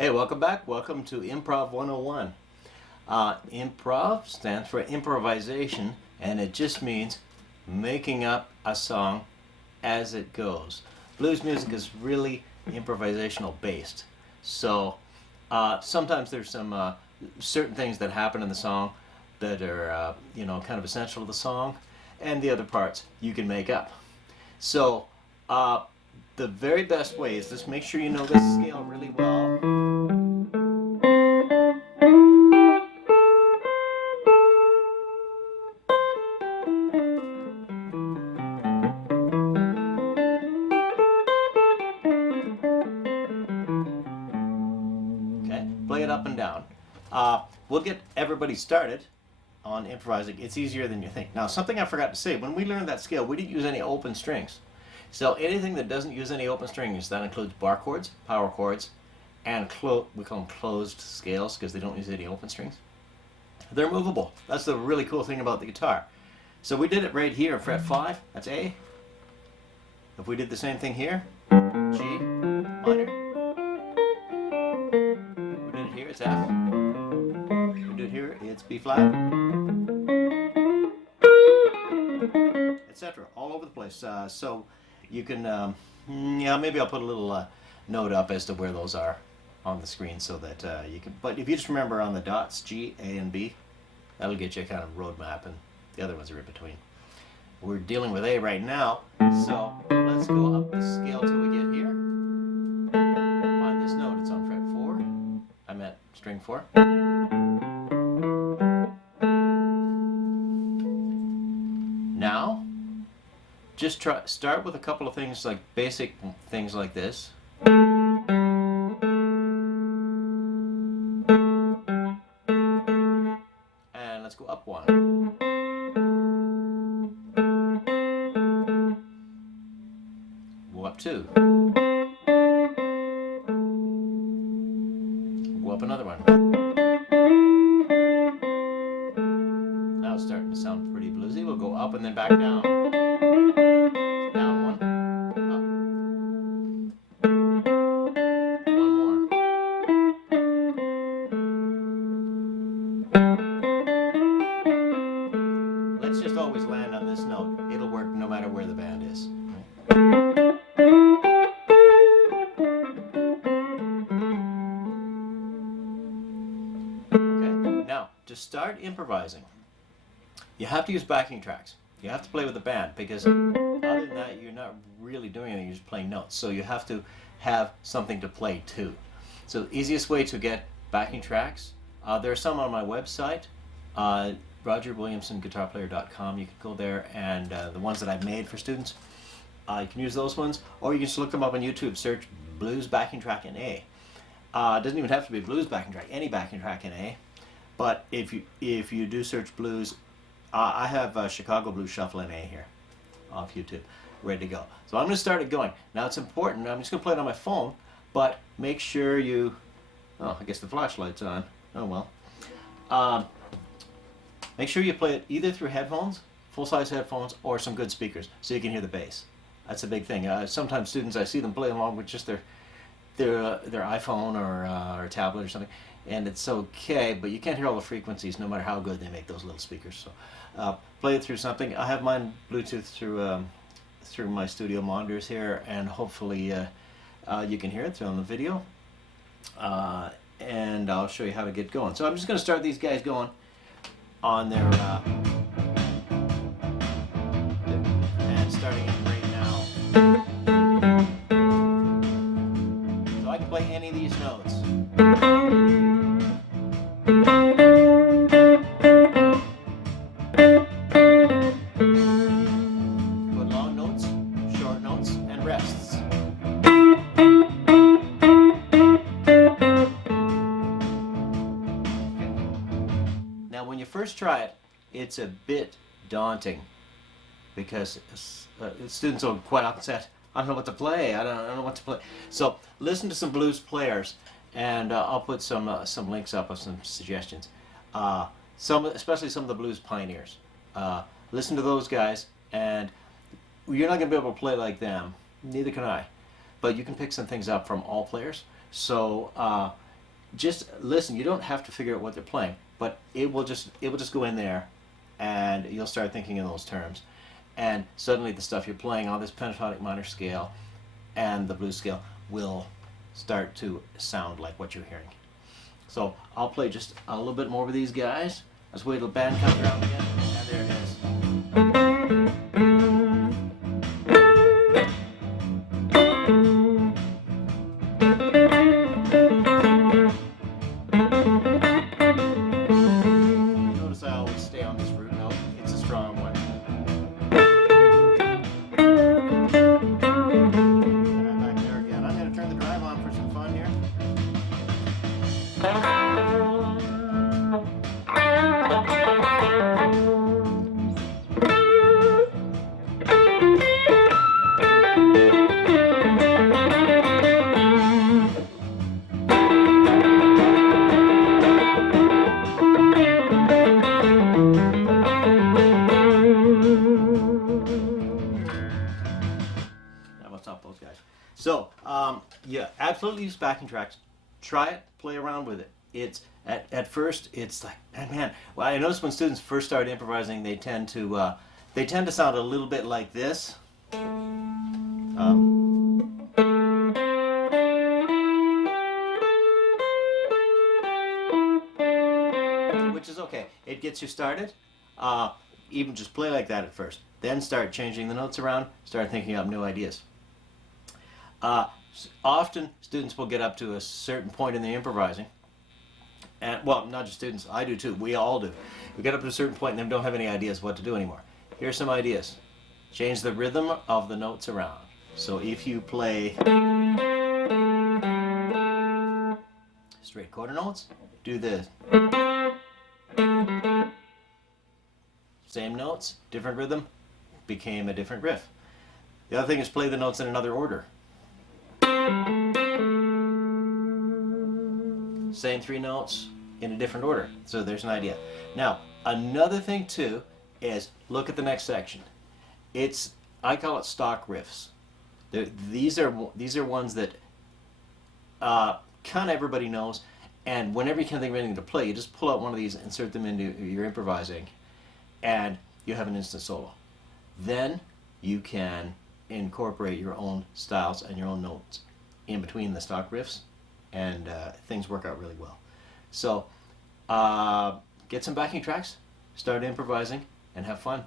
Hey, welcome back. Welcome to Improv 101. Improv stands for improvisation, and it just means making up a song as it goes. Blues music is really improvisational based. So sometimes there's some certain things that happen in the song that are kind of essential to the song, and the other parts you can make up. So the very best way is just make sure you know this scale really well. Okay, play it up and down. We'll get everybody started on improvising. It's easier than you think. Now, something I forgot to say, when we learned that scale, we didn't use any open strings. So anything that doesn't use any open strings, that includes bar chords, power chords, and we call them closed scales because they don't use any open strings. They're movable. That's the really cool thing about the guitar. So we did it right here, fret 5, that's A. If we did the same thing here, G minor. We did it here, it's F. We do it here, it's B flat, etc. All over the place. So you can, maybe I'll put a little note up as to where those are on the screen so that you can, but if you just remember on the dots, G, A, and B, that'll get you a kind of roadmap, and the other ones are in between. We're dealing with A right now, so let's go up the scale till we get here. Find this note, it's on fret 4. I meant string 4. Now, just start with a couple of things, like basic things like this. And let's go up 1. Go up 2. Go up another one. Now it's starting to sound pretty bluesy. We'll go up and then back down. Down 1. Up. 1 more. Let's just always land on this note. It'll work no matter where the band is. To start improvising, you have to use backing tracks. You have to play with the band because other than that, you're not really doing anything, you're just playing notes. So you have to have something to play to. So the easiest way to get backing tracks, there are some on my website, RogerWilliamsonGuitarPlayer.com. You can go there, and the ones that I've made for students, you can use those ones, or you can just look them up on YouTube, search blues backing track in A. It doesn't even have to be blues backing track, any backing track in A. But if you do search blues, I have Chicago Blues Shuffle in A here off YouTube, ready to go. So I'm going to start it going. Now it's important, I'm just going to play it on my phone, but make sure you, I guess the flashlight's on, oh well. Make sure you play it either through headphones, full-size headphones, or some good speakers so you can hear the bass. That's a big thing. Sometimes students, I see them play along with just their iPhone or tablet or something, and it's okay, but you can't hear all the frequencies no matter how good they make those little speakers. So play it through something. I have mine Bluetooth through my studio monitors here, and hopefully you can hear it through on the video, and I'll show you how to get going. So I'm just going to start these guys going on their and starting it right now. So I can play any of these notes. Put long notes, short notes, and rests. Now when you first try it, it's a bit daunting because students are quite upset. I don't know what to play. I don't know what to play. So listen to some blues players, and I'll put some links up with some suggestions. Especially some of the blues pioneers. Listen to those guys, and you're not going to be able to play like them. Neither can I. But you can pick some things up from all players. So just listen. You don't have to figure out what they're playing, but it will just go in there, and you'll start thinking in those terms, and suddenly the stuff you're playing on this pentatonic minor scale and the blues scale will start to sound like what you're hearing. So I'll play just a little bit more with these guys. Let's wait till the band comes around again, and there it is. Notice I always stay on this root note. It's a strong one. And I'm back there again. I'm going to turn the drive on for some fun here. Stop those guys. So, yeah, absolutely use backing tracks. Try it, play around with it. It's at first it's like, man. Well, I notice when students first start improvising, they tend to sound a little bit like this. Which is okay. It gets you started. Even just play like that at first. Then start changing the notes around. Start thinking up new ideas. Often students will get up to a certain point in the improvising, and well, not just students, I do too, we all do. We get up to a certain point and then don't have any ideas what to do anymore. Here's some ideas. Change the rhythm of the notes around. So if you play straight quarter notes, do this. Same notes, different rhythm, became a different riff. The other thing is play the notes in another order. Same three notes in a different order. So there's an idea. Now, another thing too is look at the next section. I call it stock riffs. These are ones that kind of everybody knows, and whenever you can think of anything to play, you just pull out one of these, insert them into your improvising, and you have an instant solo. Then you can incorporate your own styles and your own notes in between the stock riffs, and things work out really well. So get some backing tracks, start improvising, and have fun.